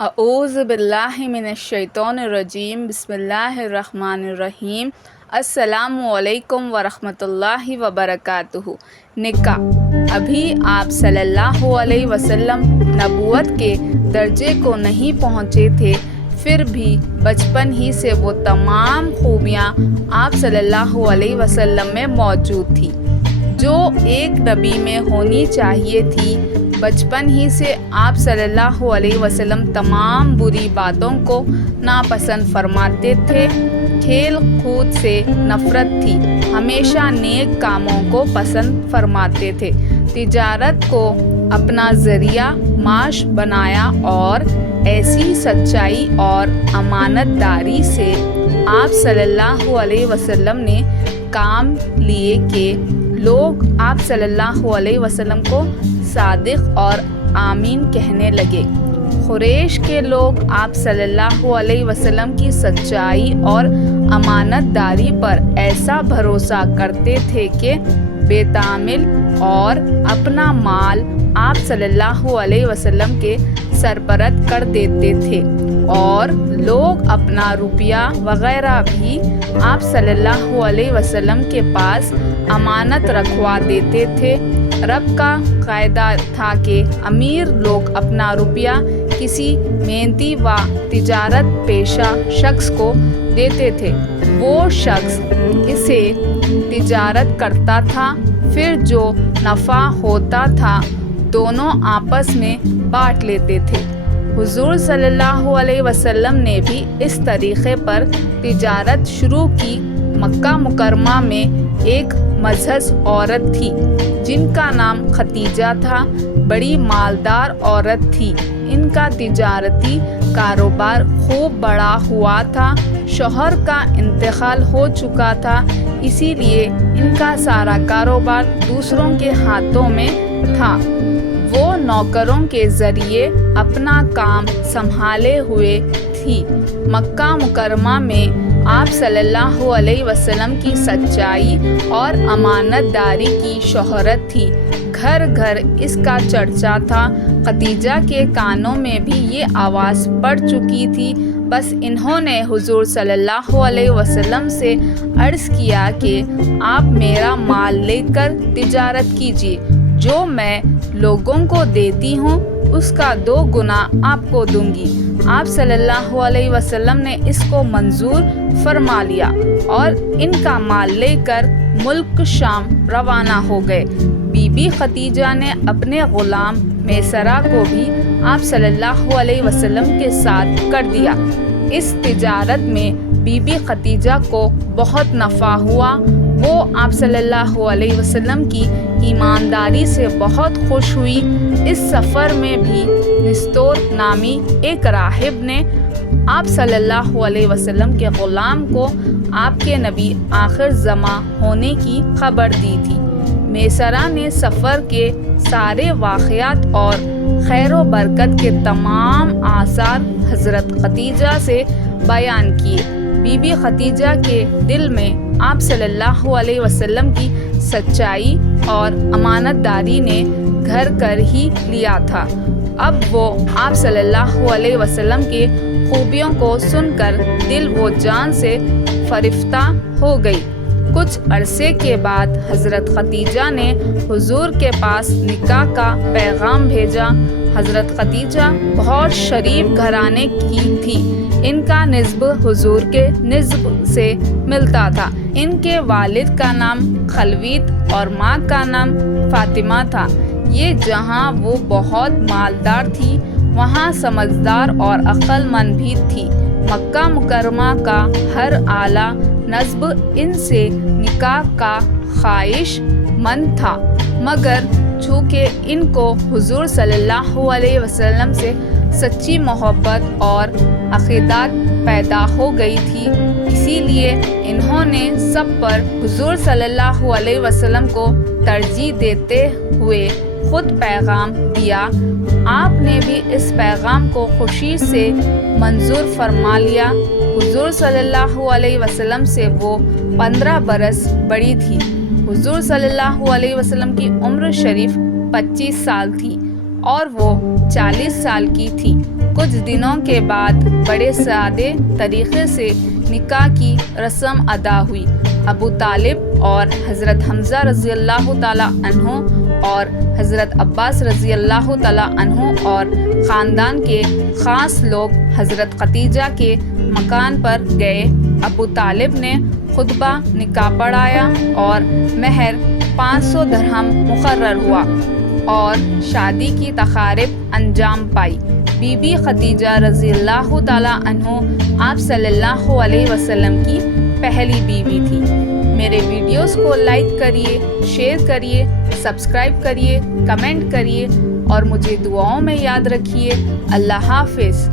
اعوذ باللہ من الشیطان الرجیم، بسم اللہ الرحمن الرحیم۔ السلام علیکم ورحمۃ اللہ وبرکاتہ۔ نکاح۔ ابھی آپ صلی اللہ علیہ وسلم نبوت کے درجے کو نہیں پہنچے تھے، پھر بھی بچپن ہی سے وہ تمام خوبیاں آپ صلی اللہ علیہ وسلم میں موجود تھی جو ایک نبی میں ہونی چاہیے تھی۔ بچپن ہی سے آپ صلی اللہ علیہ وسلم تمام بری باتوں کو ناپسند فرماتے تھے۔ کھیل کود سے نفرت تھی، ہمیشہ نیک کاموں کو پسند فرماتے تھے۔ تجارت کو اپنا ذریعہ معاش بنایا اور ایسی سچائی اور امانت داری سے آپ صلی اللہ علیہ وسلم نے کام لیے کہ لوگ آپ صلی اللہ علیہ وسلم کو صادق اور آمین کہنے لگے۔ قریش کے لوگ آپ صلی اللہ علیہ وسلم کی سچائی اور امانت داری پر ایسا بھروسہ کرتے تھے کہ بے تعامل اور اپنا مال آپ صلی اللہ علیہ وسلم کے سرپرد کر دیتے تھے، اور لوگ اپنا روپیہ وغیرہ بھی آپ صلی اللہ علیہ وسلم کے پاس امانت رکھوا دیتے تھے۔ رب کا قاعدہ تھا کہ امیر لوگ اپنا روپیہ کسی محنتی و تجارت پیشہ شخص کو دیتے تھے، وہ شخص اسے تجارت کرتا تھا، پھر جو نفع ہوتا تھا دونوں آپس میں بانٹ لیتے تھے۔ حضور صلی اللہ علیہ وسلم نے بھی اس طریقے پر تجارت شروع کی۔ مکہ مکرمہ میں ایک معزز عورت تھی جن کا نام ختیجہ تھا، بڑی مالدار عورت تھی۔ ان کا تجارتی کاروبار خوب بڑا ہوا تھا۔ شوہر کا انتقال ہو چکا تھا، اسی لیے ان کا سارا کاروبار دوسروں کے ہاتھوں میں تھا۔ وہ نوکروں کے ذریعے اپنا کام سنبھالے ہوئے تھی۔ مکہ مکرمہ میں آپ صلی اللہ علیہ وسلم کی سچائی اور امانت داری کی شہرت تھی، گھر گھر اس کا چرچا تھا۔ ختیجہ کے کانوں میں بھی یہ آواز پڑ چکی تھی، بس انہوں نے حضور صلی اللہ علیہ وسلم سے عرض کیا کہ آپ میرا مال لے کر تجارت کیجیے، جو میں لوگوں کو دیتی ہوں اس کا 2 گنا آپ کو دوں گی۔ آپ صلی اللہ علیہ وسلم نے اس کو منظور فرما لیا اور ان کا مال لے کر ملک شام روانہ ہو گئے۔ بی بی ختیجہ نے اپنے غلام میسرہ کو بھی آپ صلی اللہ علیہ وسلم کے ساتھ کر دیا۔ اس تجارت میں بی بی ختیجہ کو بہت نفع ہوا۔ وہ آپ صلی اللہ علیہ وسلم کی ایمانداری سے بہت خوش ہوئی۔ اس سفر میں بھی نستور نامی ایک راہب نے آپ صلی اللہ علیہ وسلم کے غلام کو آپ کے نبی آخر زماں ہونے کی خبر دی تھی۔ میسرہ نے سفر کے سارے واقعات اور خیر و برکت کے تمام آثار حضرت ختیجہ سے بیان کیے۔ بی بی ختیجہ کے دل میں آپ صلی اللہ علیہ وسلم کی سچائی اور امانت داری نے گھر کر ہی لیا تھا۔ اب وہ آپ صلی اللہ علیہ وسلم کے خوبیوں کو سن کر دل و جان سے فریفتہ ہو گئی۔ کچھ عرصے کے بعد حضرت ختیجہ نے حضور کے پاس نکاح کا پیغام بھیجا۔ حضرت ختیجہ بہت شریف گھرانے کی تھی، ان کا نسب حضور کے نسب سے ملتا تھا۔ ان کے والد کا نام خلوید اور ماں کا نام فاطمہ تھا۔ یہ جہاں وہ بہت مالدار تھی، وہاں سمجھدار اور عقل مند بھی تھی۔ مکہ مکرمہ کا ہر اعلیٰ نسب ان سے نکاح کا خواہش مند تھا، مگر چونکہ ان کو حضور صلی اللہ علیہ وسلم سے سچی محبت اور عقیدت پیدا ہو گئی تھی، اسی لیے انہوں نے سب پر حضور صلی اللہ علیہ وسلم کو ترجیح دیتے ہوئے خود پیغام دیا۔ آپ نے بھی اس پیغام کو خوشی سے منظور فرما لیا۔ حضور صلی اللہ علیہ وسلم سے وہ 15 برس بڑی تھی۔ حضور صلی اللہ علیہ وسلم کی عمر شریف 25 سال تھی۔ اور وہ 40 سال کی تھی۔ کچھ دنوں کے بعد بڑے سادے طریقے سے نکاح کی رسم ادا ہوئی۔ ابو طالب اور حضرت حمزہ رضی اللہ تعالیٰ عنہ اور حضرت عباس رضی اللہ تعالیٰ عنہ اور خاندان کے خاص لوگ حضرت خدیجہ کے مکان پر گئے۔ ابو طالب نے خطبہ نکاح پڑھایا اور مہر 500 درہم مقرر ہوا اور شادی کی تقاریب انجام پائی۔ بی بی خدیجہ رضی اللہ تعالیٰ عنہ آپ صلی اللہ علیہ وسلم کی پہلی بیوی تھی۔ میرے ویڈیوز کو لائک کریے، شیئر کریے، سبسکرائب کریے، کمنٹ کریے اور مجھے دعاؤں میں یاد رکھیے۔ اللہ حافظ۔